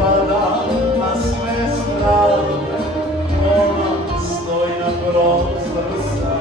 Pada na sve strane, ona stoji na prozor.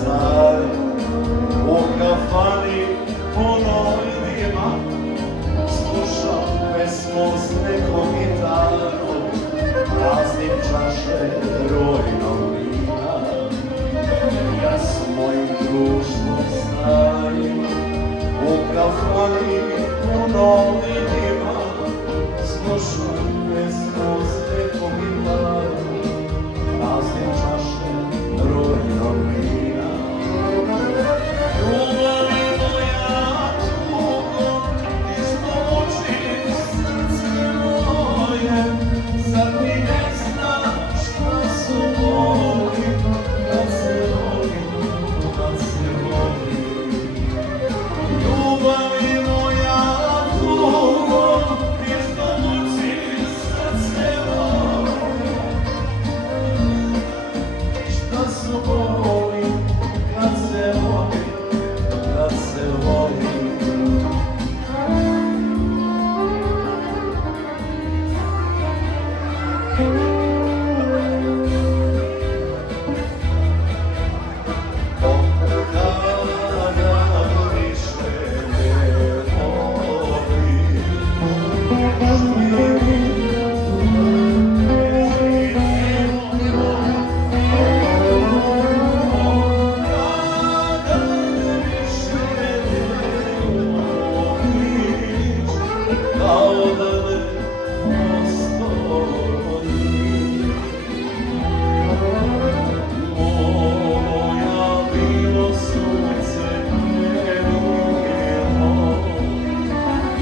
staj u kafani punoj dima, slušam pesmu s nekom gitarom, praznim čaše rojnog vina. Ja s mojim društvom stajem u kafani punoj dima, slušam pesmu s nekom gitarom, praznim čaše rojnog vina. Ljubavi moja tugo, izmuči srce moje, zar mi ne znaš šta su boli, kad se volim, kad se volim. Ljubavi moja tugo, izmuči srce moje, šta su boli, kad se volim, kad se volim.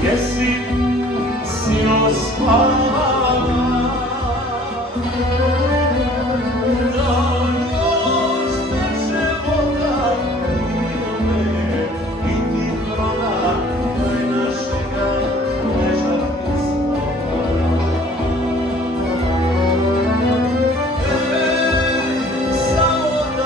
Jesi sinoć spavala, da još teče voda ilome i ti broda kraj našega ležaka stopala. Samo da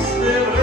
Still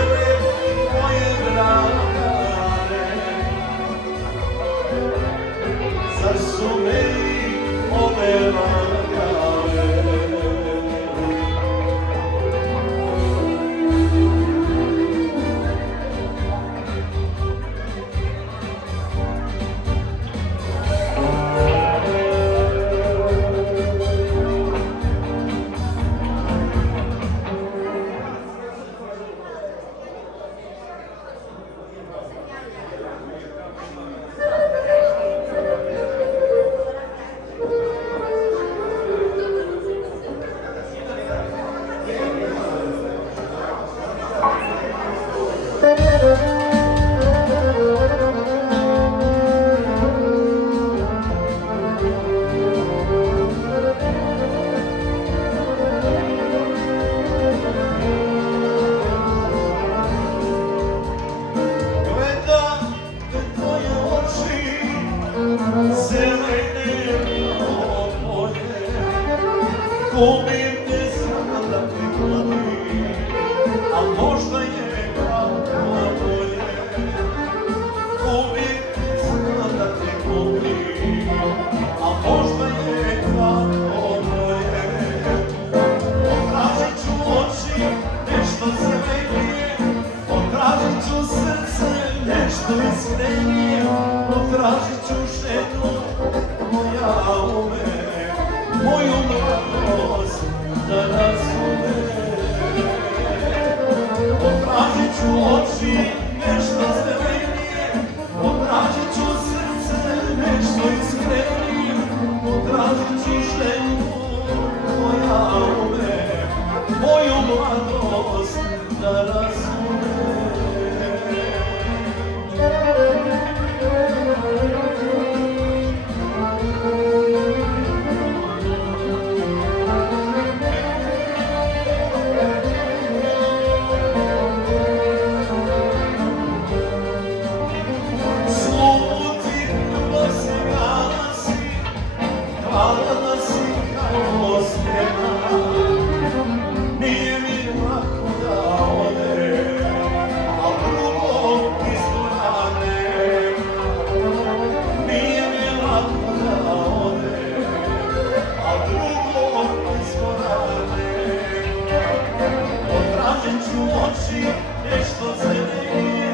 možda je kako bolje, uvijek znam da te volim, a možda je kako bolje. Potražit ću oči, nešto zelenije, potražit ću srce, nešto iskrenije, potražit ću ženu moja ume, moju mladost da razume. Potražit ću oči, nešto zelenije, potražit ću srce, nešto iskrenije, potražit ću ženu moja ume, moju mladost da razume. Nije mi lako da odem, al drugog izbora nema. Nije mi lako da odem, al drugog izbora nema. Potražit ću oči, nešto zelenije,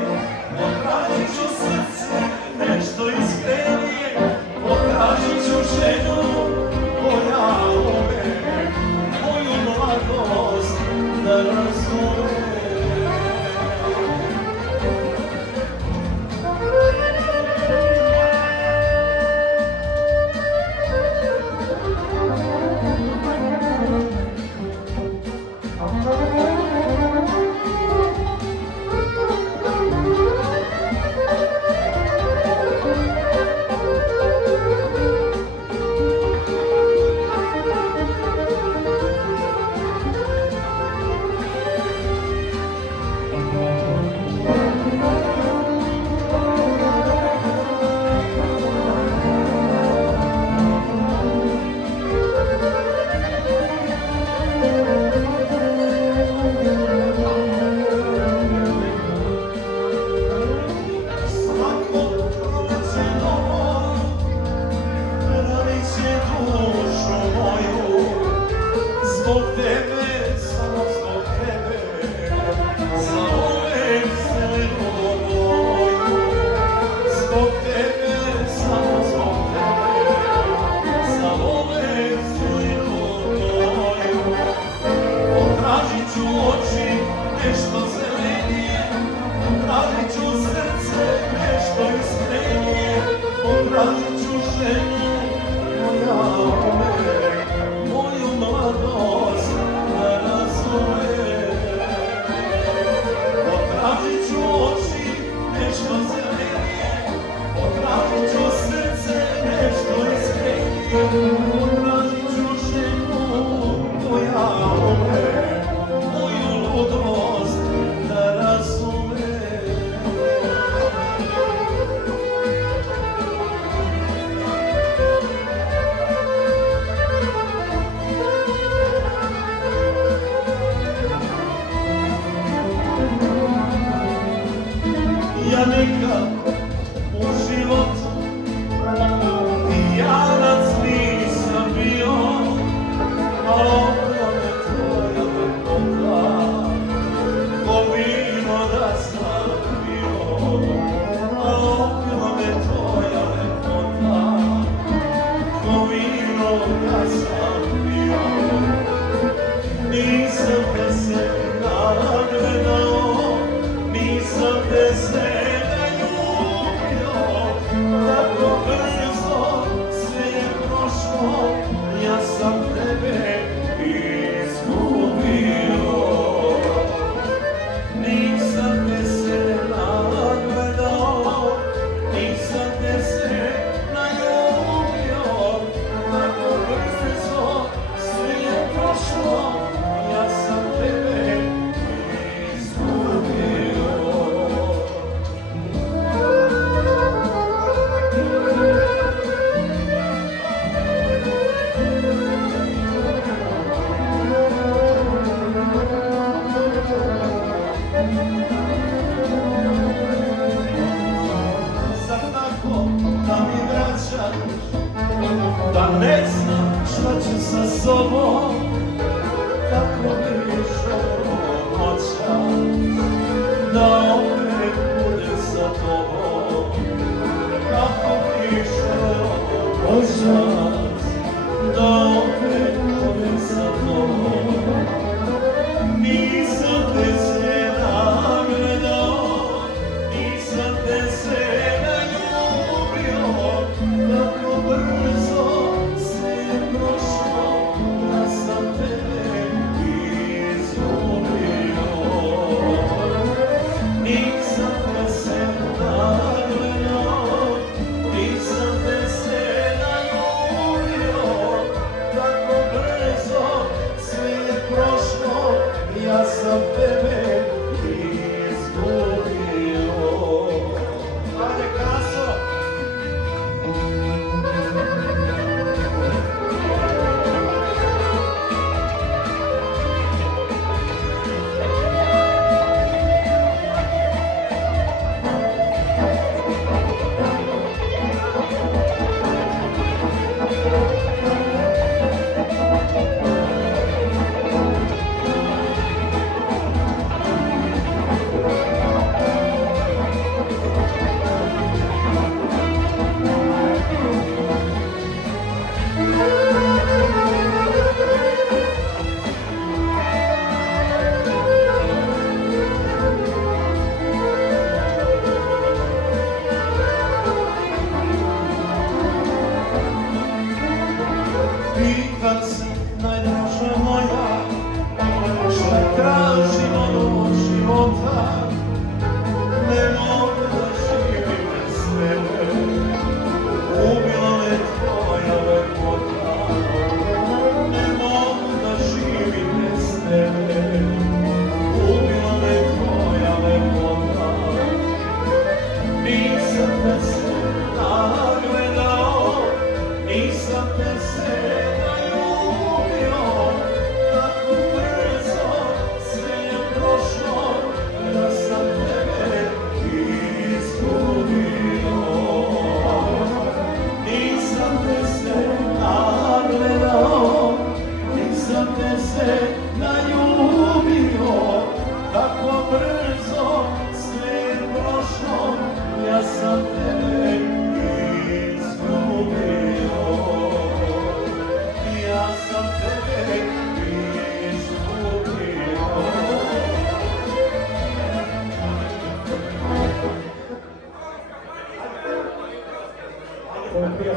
potražit ću srce, nešto iskrenije, potražit ću ženu koja ume, moju mladost da razume. Zbog tebe, samo zbog tebe, zauvek zelenu boju. Zbog tebe, samo zbog tebe, zauvek zelenu boju. Potražit ću oči, nešto zelenije, potražit ću srce, nešto iskrenije, potražit ću ženu moja ume, moju mladost da razume. Potražit ću oči, nešto zelenije, potražit ću srce, nešto iskrenije, potražit ću ženu koja ume, moju ludost da razume. Ja nikad u životu pijanac nisam bio, a opio me tvoja lepota, ko vino da sam bio, a opio me tvoja lepota, ko vino da sam bio. Nisam te se nagledao, nisam te se naljubio.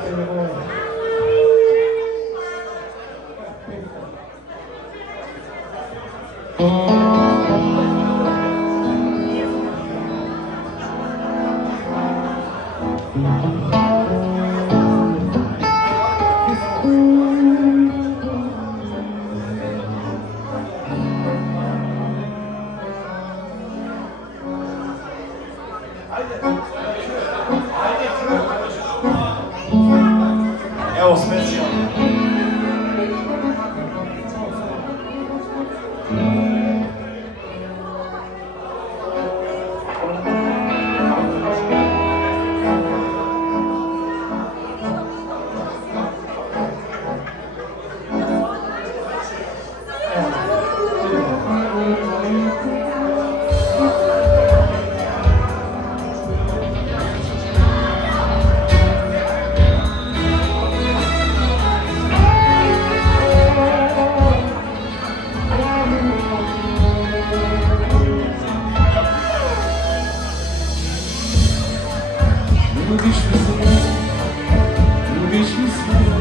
ciebie wołaj. Evo specijalno. Lubisz mnie znowu, lubisz mnie znowu,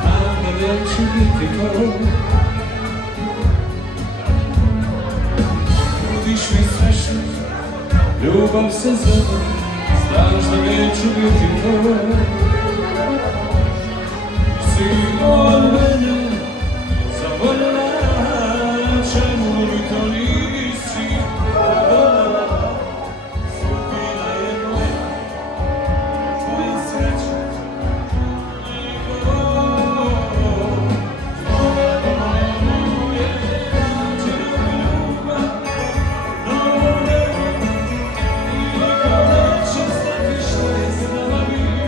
znam będę ciebie tylko. Lubisz mnie strasznie, любов сезону, знаешь, będę ciebie tylko. Jsi od mnie zawolna, czemu mi to nisi podoba? Zgubiła je moja.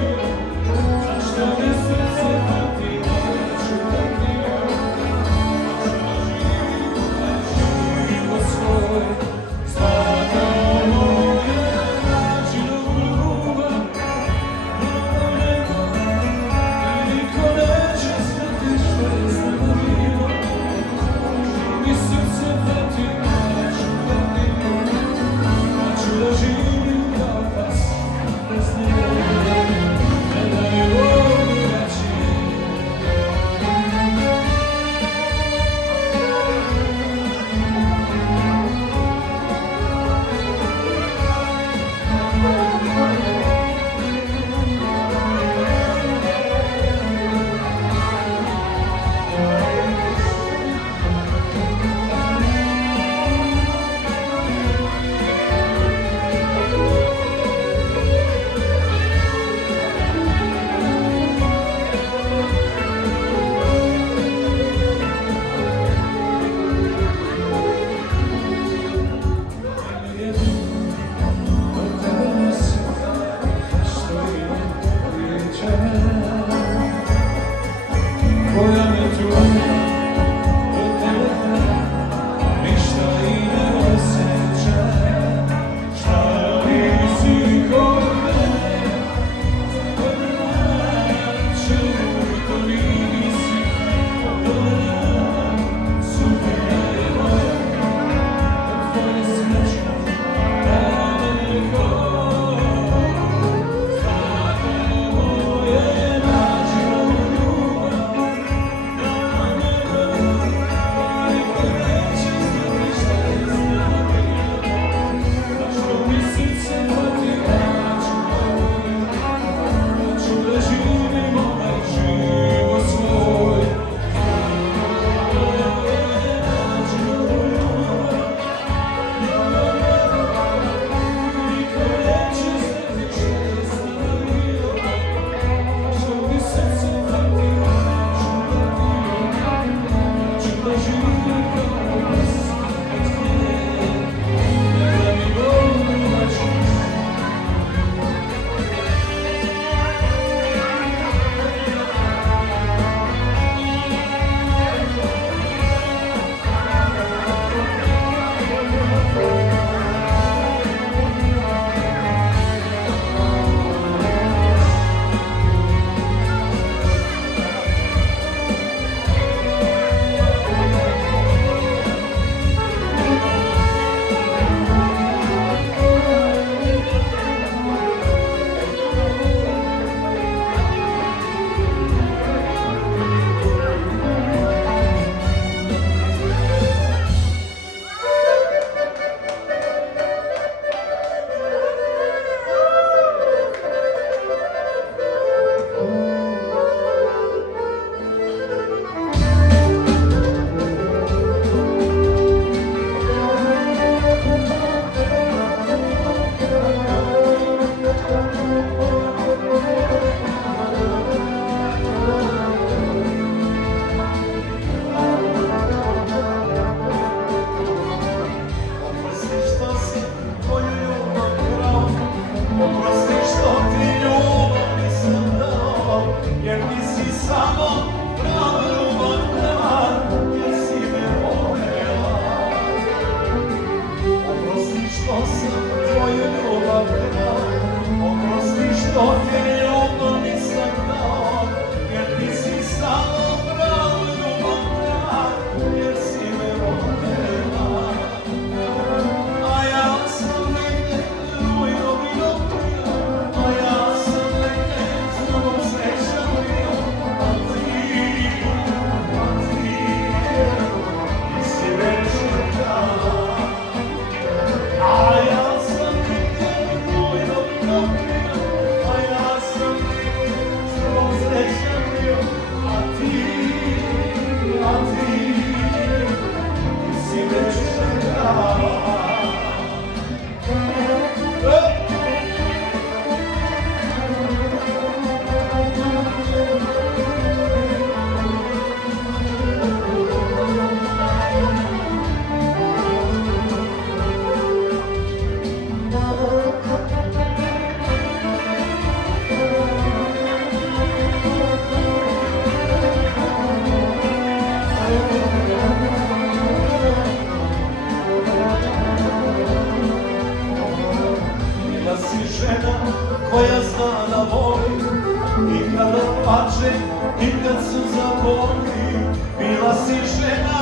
Zašto me srce pati, neću da ti što sam tvoju ljubav krao, oprosti što te ljubav nisam dao, jer ti si samo pravu ljubav dao, jer si me voljela. A ja sam negdje drugog bio, a ja sam negdje drugog srećan bio, a ti nisi večer dala. A ja sam negdje drugog bio, a ja sam negdje drugog srećan bio, a ti nisi večer dala. Bila si žena koja zna da voli i kada plače i kad suza boli. Bila si žena